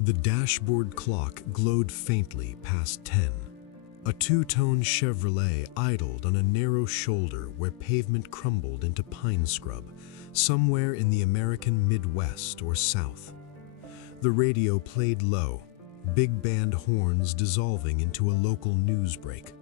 The dashboard clock glowed faintly past 10. A two-tone Chevrolet idled on a narrow shoulder where pavement crumbled into pine scrub, somewhere in the American Midwest or South. The radio played low, big band horns dissolving into a local news break.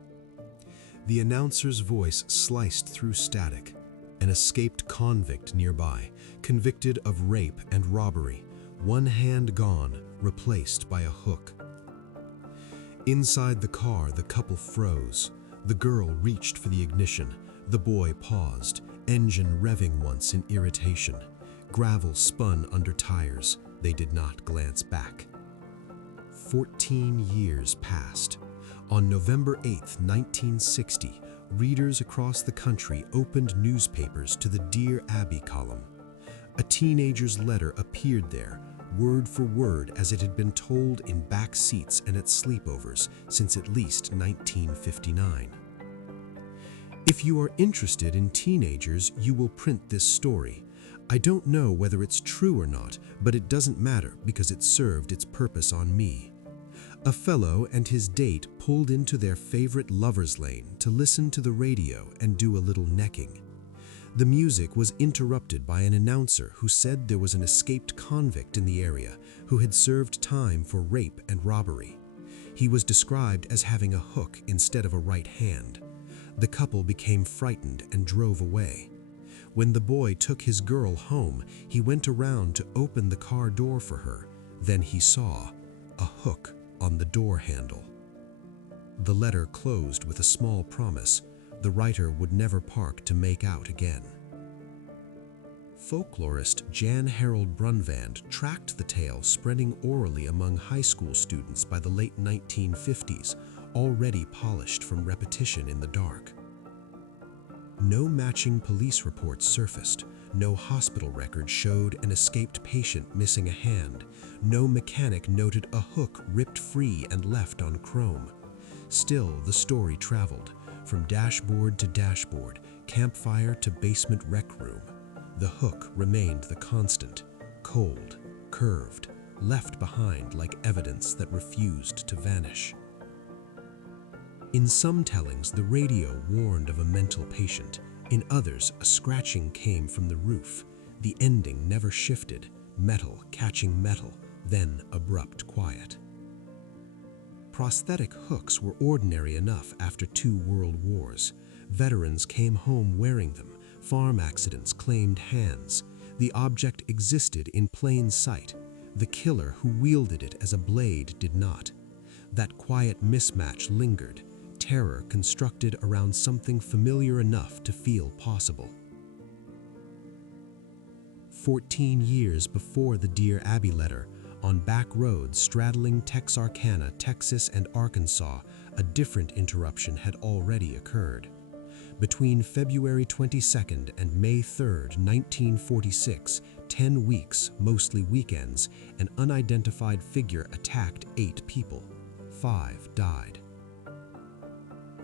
The announcer's voice sliced through static. An escaped convict nearby, convicted of rape and robbery, one hand gone, replaced by a hook. Inside the car, the couple froze. The girl reached for the ignition. The boy paused, engine revving once in irritation. Gravel spun under tires. They did not glance back. 14 years passed. On November 8, 1960, readers across the country opened newspapers to the Dear Abby column. A teenager's letter appeared there, word for word as it had been told in back seats and at sleepovers since at least 1959. If you are interested in teenagers, you will print this story. I don't know whether it's true or not, but it doesn't matter because it served its purpose on me. A fellow and his date pulled into their favorite lover's lane to listen to the radio and do a little necking. The music was interrupted by an announcer who said there was an escaped convict in the area who had served time for rape and robbery. He was described as having a hook instead of a right hand. The couple became frightened and drove away. When the boy took his girl home, he went around to open the car door for her. Then he saw a hook on the door handle. The letter closed with a small promise. The writer would never park to make out again. Folklorist Jan Harold Brunvand tracked the tale spreading orally among high school students by the late 1950s, already polished from repetition in the dark. No matching police reports surfaced. No hospital record showed an escaped patient missing a hand. No mechanic noted a hook ripped free and left on chrome. Still, the story traveled, from dashboard to dashboard, campfire to basement rec room. The hook remained the constant, cold, curved, left behind like evidence that refused to vanish. In some tellings, the radio warned of a mental patient. In others, a scratching came from the roof. The ending never shifted, metal catching metal, then abrupt quiet. Prosthetic hooks were ordinary enough after 2 world wars. Veterans came home wearing them. Farm accidents claimed hands. The object existed in plain sight. The killer who wielded it as a blade did not. That quiet mismatch lingered, terror constructed around something familiar enough to feel possible. 14 years before the Dear Abby letter, on back roads straddling Texarkana, Texas and Arkansas, a different interruption had already occurred. Between February 22nd and May 3rd, 1946, 10 weeks, mostly weekends, an unidentified figure attacked 8 people. 5 died.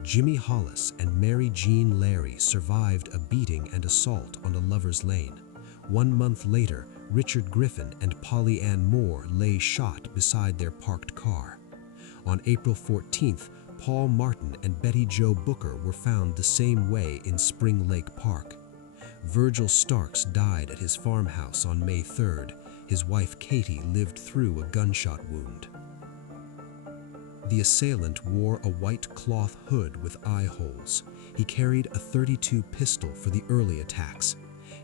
Jimmy Hollis and Mary Jean Larry survived a beating and assault on a lover's lane. 1 month later, Richard Griffin and Polly Ann Moore lay shot beside their parked car. On April 14th, Paul Martin and Betty Jo Booker were found the same way in Spring Lake Park. Virgil Starks died at his farmhouse on May 3rd. His wife Katie lived through a gunshot wound. The assailant wore a white cloth hood with eye holes. He carried a .32 pistol for the early attacks.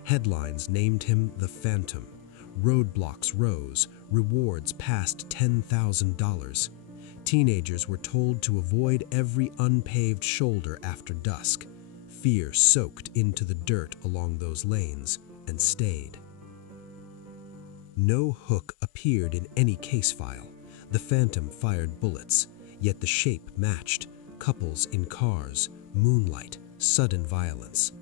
Headlines named him the Phantom. Roadblocks rose. Rewards passed $10,000. Teenagers were told to avoid every unpaved shoulder after dusk. Fear soaked into the dirt along those lanes and stayed. No hook appeared in any case file. The Phantom fired bullets, yet the shape matched. Couples in cars, moonlight, sudden violence.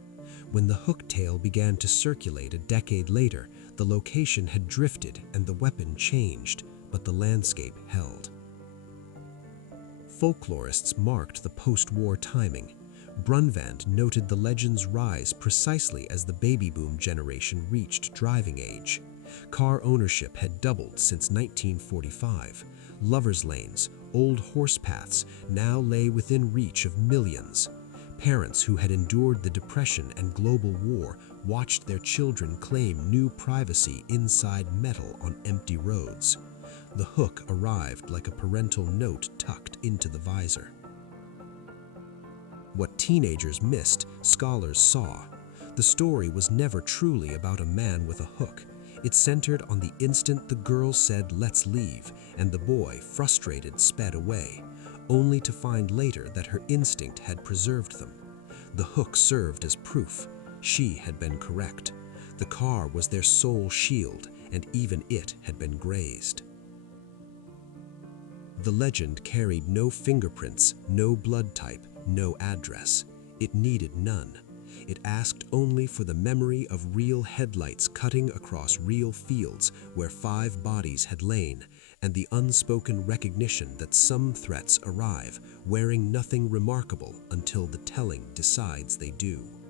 When the hook tale began to circulate a decade later, the location had drifted and the weapon changed, but the landscape held. Folklorists marked the post-war timing. Brunvand noted the legend's rise precisely as the baby boom generation reached driving age. Car ownership had doubled since 1945. Lovers' lanes, old horse paths now lay within reach of millions. Parents who had endured the Depression and global war watched their children claim new privacy inside metal on empty roads. The hook arrived like a parental note tucked into the visor. What teenagers missed, scholars saw. The story was never truly about a man with a hook. It centered on the instant the girl said, "Let's leave," and the boy, frustrated, sped away, only to find later that her instinct had preserved them. The hook served as proof. She had been correct. The car was their sole shield, and even it had been grazed. The legend carried no fingerprints, no blood type, no address. It needed none. It asked only for the memory of real headlights cutting across real fields where 5 bodies had lain, and the unspoken recognition that some threats arrive wearing nothing remarkable until the telling decides they do.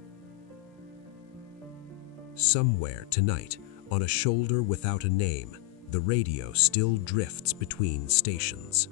Somewhere tonight, on a shoulder without a name, the radio still drifts between stations.